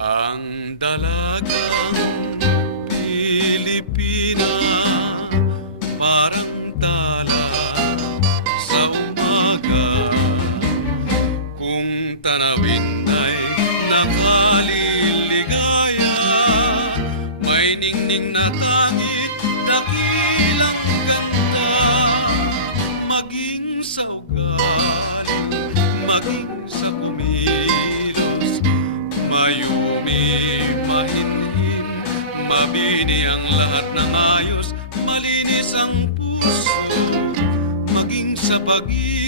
Ang dalagang Pilipina parang tala sa umaga. Kung tanawin ay nakaliligaya, may ningning na tangit, dakilang ganda. Maging sa ugali, maging sa kumilos, mayumi, mahinhin, mabini ang lahat ng ayos, malinis ang puso, maging sa pag-ibig.